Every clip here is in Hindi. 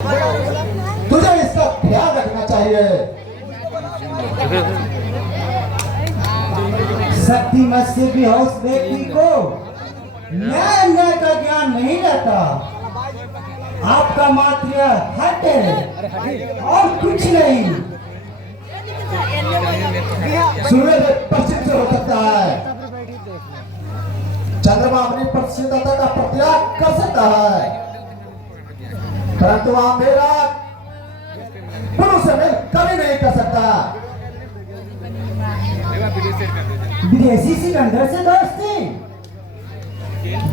तुझे इसका ध्यान रखना चाहिए। शक्ति मत्स्य की हौस व्यक्ति को न्याय अन्याय का ज्ञान नहीं रहता। आपका मात्र हट है और कुछ नहीं। सूर्य पश्चिम से हो सकता है, चंद्रमा अपनी प्रसिद्धता का प्रत्याग कर सकता है, परंतु अंधेरा पुरुष में कभी नहीं कर सकता। विदेशी सिकंदर से दोस्ती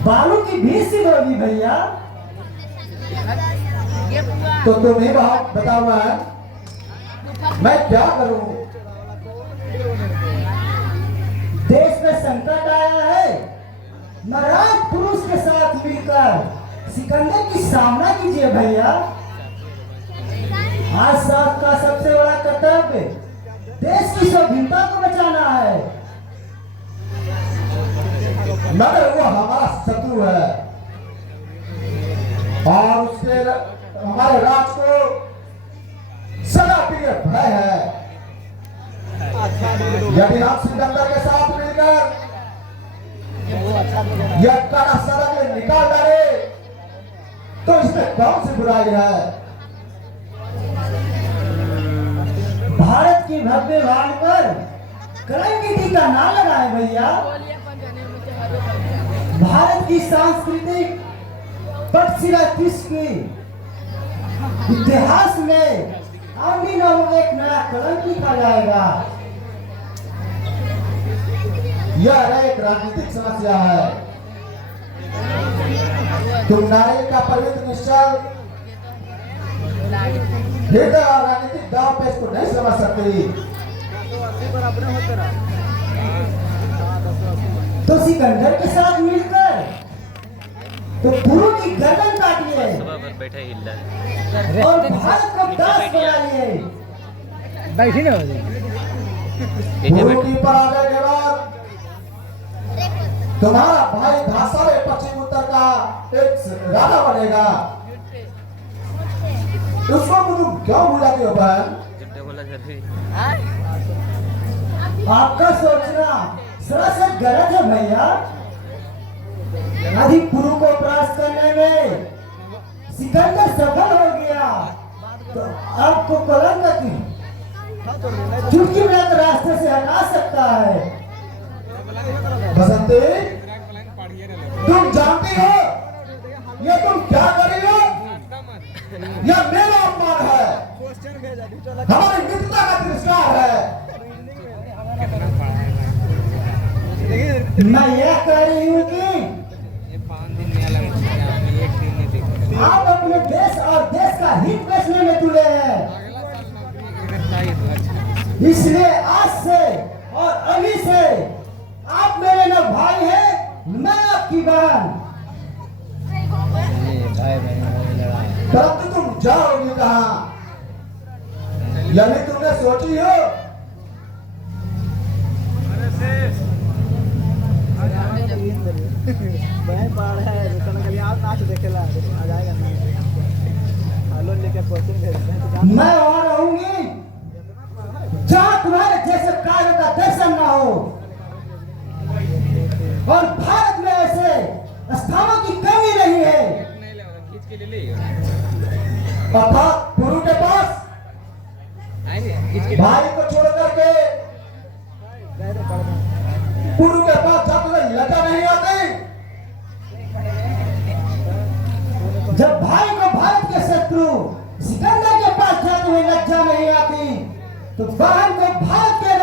बालू की भी सी होगी भैया। तो तुम्हें बता हुआ है, मैं क्या करूं? देश में संकट आया है, नाराज पुरुष के साथ मिलकर सिकंदर की सामना कीजिए भैया। आज साथ का सबसे बड़ा कर्तव्य देश की स्वाधीनता को बचाना है। मगर वो हमारा शत्रु है और उसके हमारे राज को सदा प्रिय भय है। यदि हम सिकंदर के साथ मिलकर यह कड़ा सड़क निकाल डाले तो इसमें कौन सी बुराई है? भारत की भव्य भान पर कलंकी का नाम लगाए भैया। भारत की सांस्कृतिक पक्षिरा की इतिहास में आमदी नाम एक नया कलंक लिखा जाएगा। यह एक राजनीतिक समस्या है। तुम नारी का पवित्र निश्चल हृदय और राजनीतिक दाव पेश को नहीं समझ सकती। तो सिकंदर के साथ मिलकर तो गुरु की गर्दन काटिए और भारत को दास बनाइए। बैठी ना गुरु की पराजय के बाद तुम्हारा भाई धासारे पश्चिम उत्तर का एक राजा बनेगा। उसको तुम क्यों भुलाते हो बहन? आपका सोचना सरासर गलत है भैया। यदि गुरु को परास्त करने में सिकंदर सफल हो गया तो आपको कलंक चुटकी में रास्ते से हटा सकता है। बसंती, तुम जानती हो ये तुम क्या कर रही हो? यह मेरा अपमान है, हमारी मित्रता का तिरस्कार है। मैं यह कह रही हूँ कि आप अपने देश और देश का हित बचने में तुले हैं। इसलिए आज से और अभी से आप मेरे न भाई हैं, मैं आपकी बहन। परंतु तुम जाओगी कहाँ? यदि तुमने सोची हो मैं वहां रहूंगी जहां तुम्हारे जैसे कार्य का दर्शन न हो और भारत में ऐसे स्थानों की कमी नहीं है। अर्थात गुरु के पास भाई को छोड़ करके गुरु के पास जाते हुए लज्जा नहीं आती। जब भाई को भारत के शत्रु सिकंदर के पास जाते हुए लज्जा नहीं आती तो बहन को भारत के